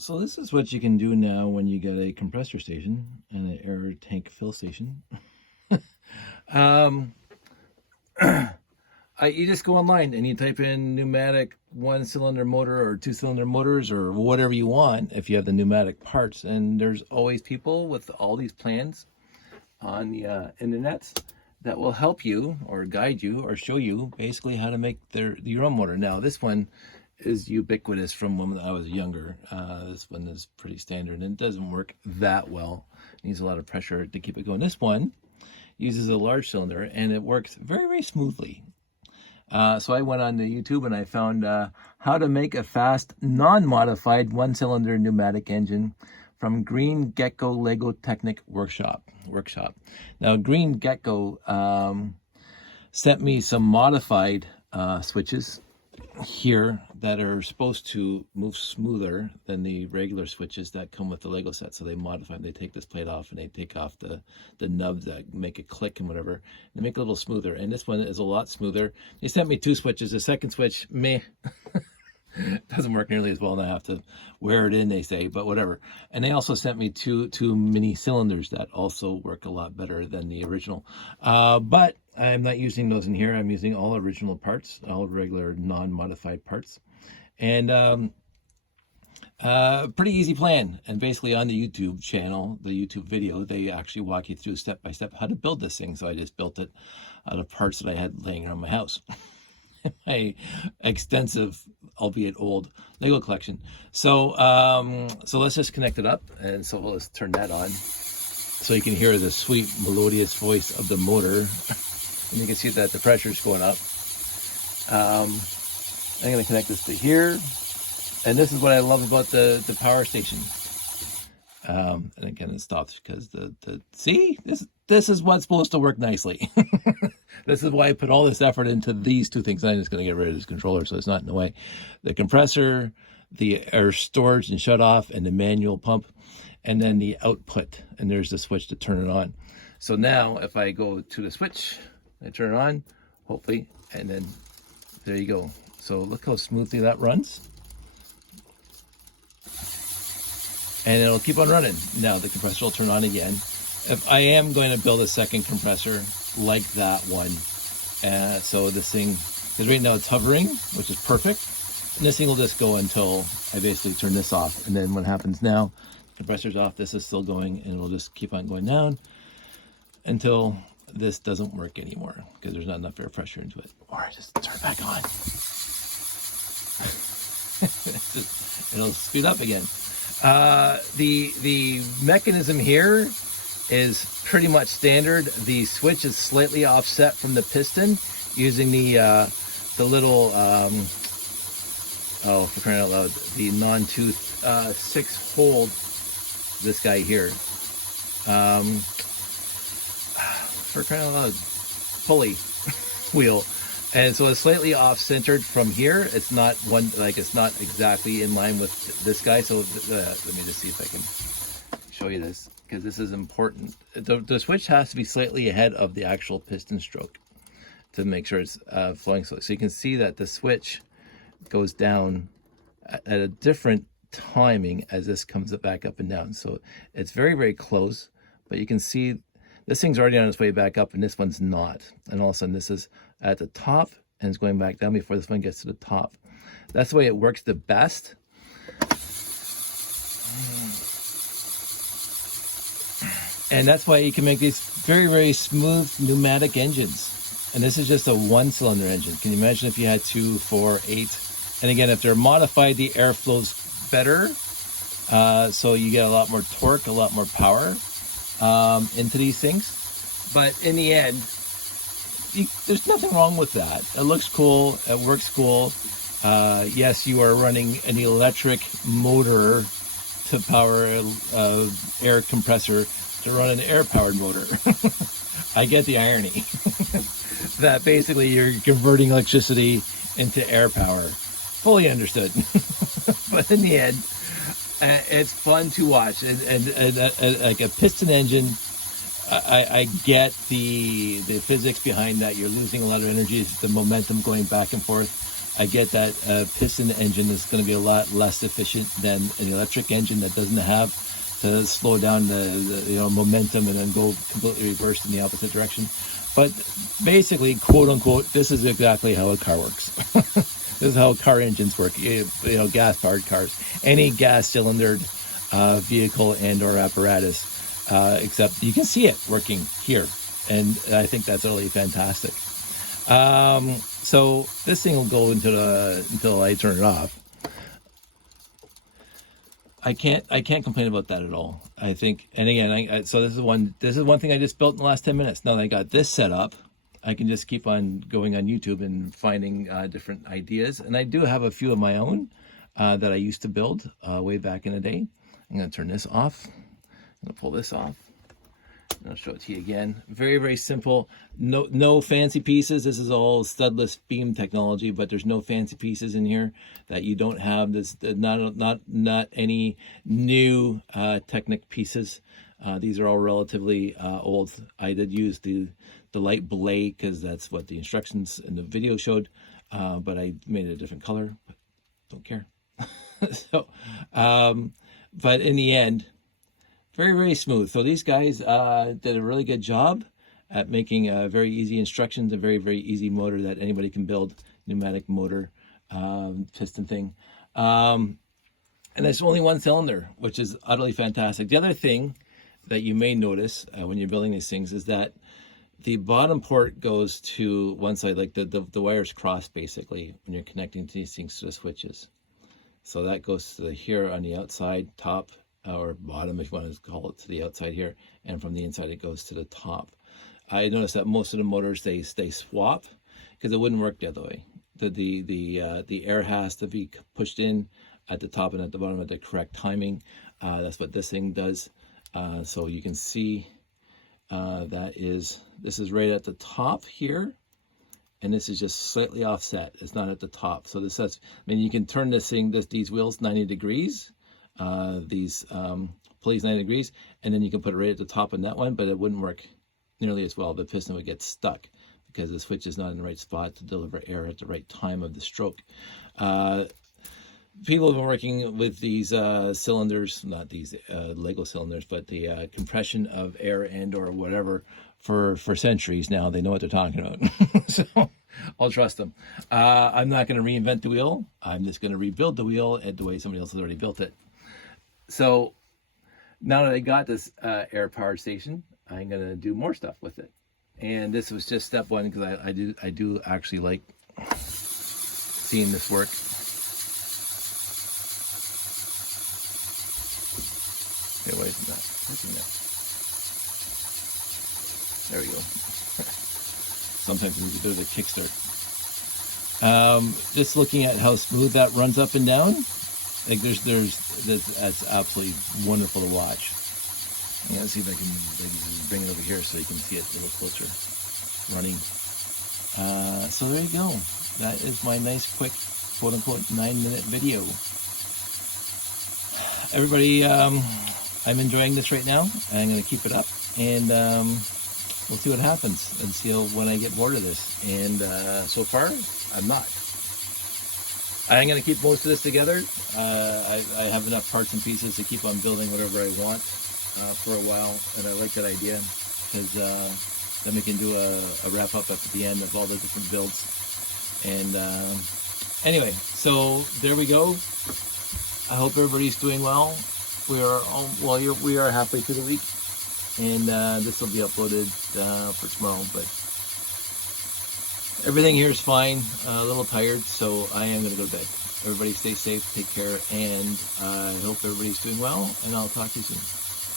So this is what you can do now when you get a compressor station and an air tank fill station. um, you just go online and you type in pneumatic one-cylinder motor or two-cylinder motors or whatever you want if you have the pneumatic parts. And there's always people with all these plans on the internet that will help you or guide you or show you basically how to make your own motor. Now this one is ubiquitous from when I was younger. This one is pretty standard and it doesn't work that well. It needs a lot of pressure to keep it going. This one uses a large cylinder and it works very, very smoothly. So I went on to YouTube and I found how to make a fast, non-modified one-cylinder pneumatic engine from Green Gecko Lego Technic Workshop. Now, Green Gecko sent me some modified switches here that are supposed to move smoother than the regular switches that come with the Lego set. So they modify them. They take this plate off and they take off the nubs that make it click and whatever. They make it a little smoother. And this one is a lot smoother. They sent me 2 switches. The second switch, meh. Doesn't work nearly as well, and I have to wear it in, they say, but whatever. And they also sent me two mini cylinders that also work a lot better than the original. But I'm not using those in here. I'm using all original parts, all regular non-modified parts. And pretty easy plan. And basically on the YouTube channel, the YouTube video, they actually walk you through step by step how to build this thing. So I just built it out of parts that I had laying around my house. My extensive, albeit old, Lego collection. So so let's just connect it up, and so let's turn that on so you can hear the sweet melodious voice of the motor. And you can see that the pressure is going up. I'm going to connect this to here, and this is what I love about the power station. And again, it stops because see, this is what's supposed to work nicely. This is why I put all this effort into these 2 things. I'm just going to get rid of this controller so it's not in the way. The compressor, the air storage and shut off, and the manual pump, and then the output. And there's the switch to turn it on. So now if I go to the switch, I turn it on, hopefully, and then there you go. So look how smoothly that runs. And it'll keep on running. Now the compressor will turn on again. If I am going to build a second compressor like that one, so this thing, because right now it's hovering, which is perfect, and this thing will just go until I basically turn this off. And then what happens now, the compressor's off, this is still going, and it'll just keep on going down until this doesn't work anymore because there's not enough air pressure into it. Or I just turn it back on. It'll speed up again. The mechanism here is pretty much standard. The switch is slightly offset from the piston using the little oh, for crying out loud, the non-tooth 6-hole, this guy here, for crying out loud, pulley wheel. And so it's slightly off-centered from here. It's not one, like it's not exactly in line with this guy. So let me just see if I can show you this, because this is important. The switch has to be slightly ahead of the actual piston stroke to make sure it's flowing slowly. So you can see that the switch goes down at a different timing as this comes back up and down. So it's very, very close, but you can see this thing's already on its way back up and this one's not. And all of a sudden this is at the top and it's going back down before this one gets to the top. That's the way it works the best. And that's why you can make these very, very smooth pneumatic engines. And this is just a 1-cylinder engine. Can you imagine if you had 2, 4, 8? And again, if they're modified, the air flows better. So you get a lot more torque, a lot more power into these things. But in the end, there's nothing wrong with that. It looks cool. It works cool. Yes, you are running an electric motor to power an air compressor to run an air-powered motor. I get the irony. That basically you're converting electricity into air power. Fully understood. But in the end, it's fun to watch. And like a piston engine, I get the physics behind that. You're losing a lot of energy, the momentum going back and forth. I get that piston engine is going to be a lot less efficient than an electric engine that doesn't have to slow down the momentum and then go completely reversed in the opposite direction. But basically, quote unquote, this is exactly how a car works. This is how car engines work. Gas-powered cars, any gas-cylindered vehicle and or apparatus, except you can see it working here, and I think that's really fantastic. So this thing will go until I turn it off. I can't complain about that at all. I think, and again, so this is one thing I just built in the last 10 minutes. Now that I got this set up, I can just keep on going on YouTube and finding different ideas. And I do have a few of my own that I used to build way back in the day. I'm going to turn this off. I'm going to pull this off. I'll show it to you again. Very, very simple. No fancy pieces. This is all studless beam technology, but there's no fancy pieces in here that you don't have. This not any new Technic pieces. These are all relatively old. I did use the light blade because that's what the instructions in the video showed, but I made it a different color. But don't care. So, but in the end, very, very smooth. So these guys did a really good job at making very easy instructions, a very, very easy motor that anybody can build, pneumatic motor, piston thing. And it's only one cylinder, which is utterly fantastic. The other thing that you may notice when you're building these things is that the bottom port goes to one side, like the wires cross basically when you're connecting these things to the switches. So that goes to here on the outside, top, or bottom if you want to call it, to the outside here, and from the inside it goes to the top. I noticed that most of the motors they swap because it wouldn't work the other way. The air has to be pushed in at the top and at the bottom at the correct timing. That's what this thing does. So you can see this is right at the top here, and this is just slightly offset. It's not at the top. So this has, you can turn these wheels 90 degrees. These pulleys 90 degrees, and then you can put it right at the top on that one, but it wouldn't work nearly as well. The piston would get stuck because the switch is not in the right spot to deliver air at the right time of the stroke. People have been working with these cylinders, not these Lego cylinders, but the compression of air and or whatever for centuries now. They know what they're talking about. So I'll trust them. I'm not going to reinvent the wheel. I'm just going to rebuild the wheel the way somebody else has already built it. So now that I got this air powered station, I'm going to do more stuff with it. And this was just step one because I do actually like seeing this work. Okay, wait a minute. There we go. Sometimes it needs a bit of a kickstart. Just looking at how smooth that runs up and down, like that's absolutely wonderful to watch. Let's see if I can bring it over here so you can see it a little closer running. So there you go. That is my nice, quick, quote-unquote 9-minute video. Everybody, I'm enjoying this right now. I'm going to keep it up, and we'll see what happens and see when I get bored of this. And so far, I'm not. I'm going to keep most of this together. I have enough parts and pieces to keep on building whatever I want for a while, and I like that idea because then we can do a wrap up at the end of all the different builds. And anyway, so there we go. I hope everybody's doing well. We are halfway through the week, and this will be uploaded for tomorrow. But everything here is fine. A little tired, so I am going to go to bed. Everybody stay safe, take care, and I hope everybody's doing well, and I'll talk to you soon.